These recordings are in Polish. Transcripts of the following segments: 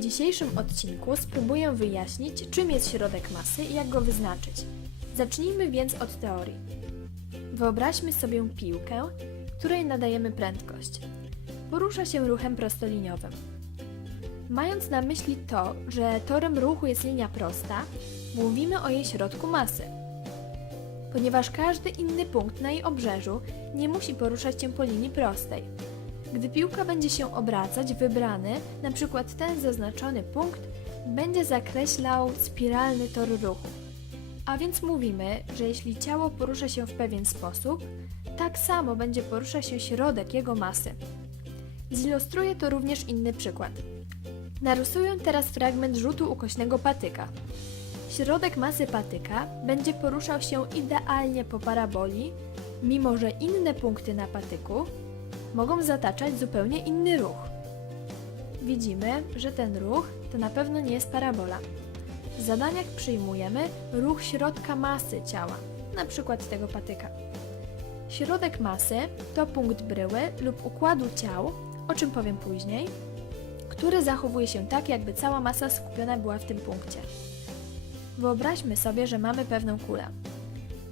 dzisiejszym odcinku spróbuję wyjaśnić, czym jest środek masy i jak go wyznaczyć. Zacznijmy więc od teorii. Wyobraźmy sobie piłkę, której nadajemy prędkość. Porusza się ruchem prostoliniowym. Mając na myśli to, że torem ruchu jest linia prosta, mówimy o jej środku masy. Ponieważ każdy inny punkt na jej obrzeżu nie musi poruszać się po linii prostej. Gdy piłka będzie się obracać, wybrany, na przykład ten zaznaczony punkt, będzie zakreślał spiralny tor ruchu. A więc mówimy, że jeśli ciało porusza się w pewien sposób, tak samo będzie poruszać się środek jego masy. Zilustruję to również inny przykład. Narysuję teraz fragment rzutu ukośnego patyka. Środek masy patyka będzie poruszał się idealnie po paraboli, mimo że inne punkty na patyku mogą zataczać zupełnie inny ruch. Widzimy, że ten ruch to na pewno nie jest parabola. W zadaniach przyjmujemy ruch środka masy ciała, na przykład tego patyka. Środek masy to punkt bryły lub układu ciał, o czym powiem później, który zachowuje się tak, jakby cała masa skupiona była w tym punkcie. Wyobraźmy sobie, że mamy pewną kulę.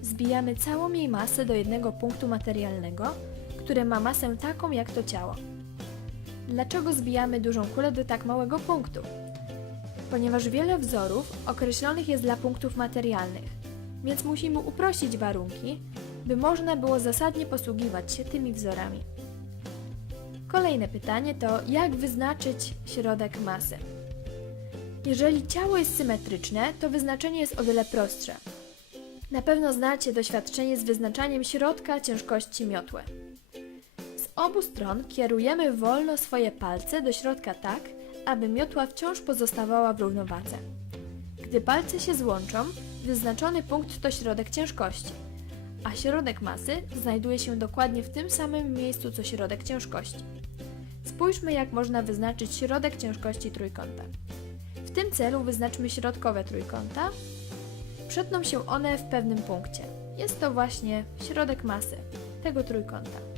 Zbijamy całą jej masę do jednego punktu materialnego, który ma masę taką jak to ciało. Dlaczego zbijamy dużą kulę do tak małego punktu? Ponieważ wiele wzorów określonych jest dla punktów materialnych, więc musimy uprościć warunki, by można było zasadnie posługiwać się tymi wzorami. Kolejne pytanie to, jak wyznaczyć środek masy? Jeżeli ciało jest symetryczne, to wyznaczenie jest o wiele prostsze. Na pewno znacie doświadczenie z wyznaczaniem środka ciężkości miotły. Obu stron kierujemy wolno swoje palce do środka tak, aby miotła wciąż pozostawała w równowadze. Gdy palce się złączą, wyznaczony punkt to środek ciężkości, a środek masy znajduje się dokładnie w tym samym miejscu co środek ciężkości. Spójrzmy, jak można wyznaczyć środek ciężkości trójkąta. W tym celu wyznaczmy środkowe trójkąta. Przetną się one w pewnym punkcie. Jest to właśnie środek masy tego trójkąta.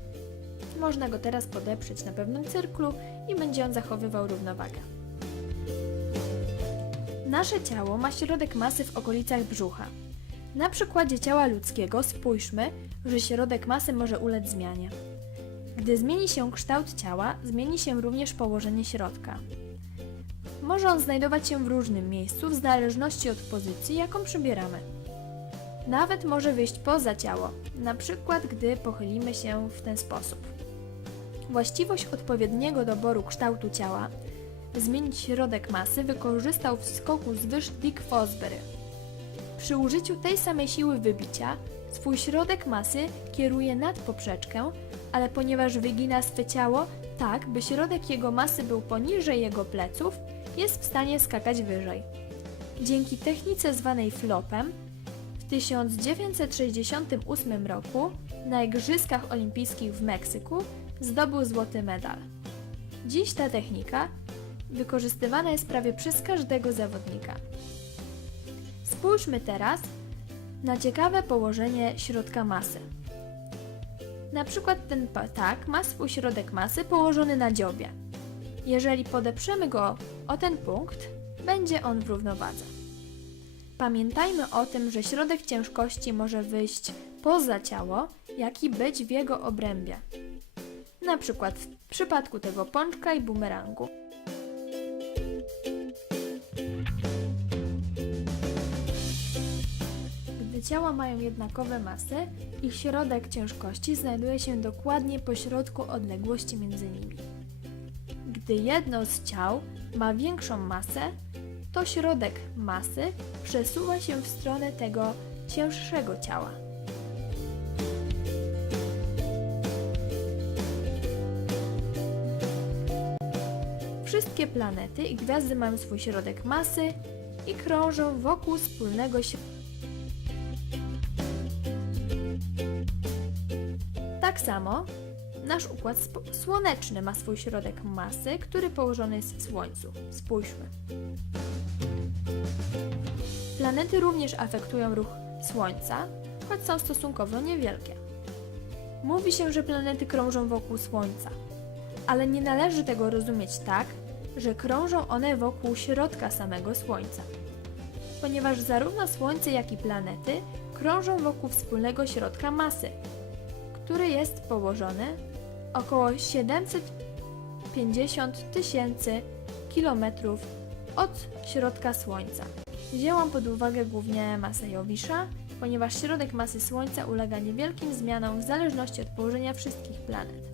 Można go teraz podeprzeć na pewnym cyrklu i będzie on zachowywał równowagę. Nasze ciało ma środek masy w okolicach brzucha. Na przykładzie ciała ludzkiego spójrzmy, że środek masy może ulec zmianie. Gdy zmieni się kształt ciała, zmieni się również położenie środka. Może on znajdować się w różnym miejscu w zależności od pozycji, jaką przybieramy. Nawet może wyjść poza ciało, na przykład gdy pochylimy się w ten sposób. Właściwość odpowiedniego doboru kształtu ciała, zmienić środek masy, wykorzystał w skoku z wyż Dick Fosbury. Przy użyciu tej samej siły wybicia, swój środek masy kieruje nad poprzeczkę, ale ponieważ wygina swe ciało tak, by środek jego masy był poniżej jego pleców, jest w stanie skakać wyżej. Dzięki technice zwanej flopem, w 1968 roku na Igrzyskach Olimpijskich w Meksyku zdobył złoty medal. Dziś ta technika wykorzystywana jest prawie przez każdego zawodnika. Spójrzmy teraz na ciekawe położenie środka masy. Na przykład ten tak ma swój środek masy położony na dziobie. Jeżeli podeprzemy go o ten punkt, będzie on w równowadze. Pamiętajmy o tym, że środek ciężkości może wyjść poza ciało, jak i być w jego obrębie. Na przykład w przypadku tego pączka i bumerangu. Gdy ciała mają jednakowe masy, ich środek ciężkości znajduje się dokładnie po środku odległości między nimi. Gdy jedno z ciał ma większą masę, to środek masy przesuwa się w stronę tego cięższego ciała. Wszystkie planety i gwiazdy mają swój środek masy i krążą wokół wspólnego środka. Tak samo nasz układ słoneczny ma swój środek masy, który położony jest w Słońcu. Spójrzmy. Planety również afektują ruch Słońca, choć są stosunkowo niewielkie. Mówi się, że planety krążą wokół Słońca, ale nie należy tego rozumieć tak, że krążą one wokół środka samego Słońca, ponieważ zarówno Słońce, jak i planety krążą wokół wspólnego środka masy, który jest położony około 750 tysięcy kilometrów od środka Słońca. Wzięłam pod uwagę głównie masę Jowisza, ponieważ środek masy Słońca ulega niewielkim zmianom w zależności od położenia wszystkich planet.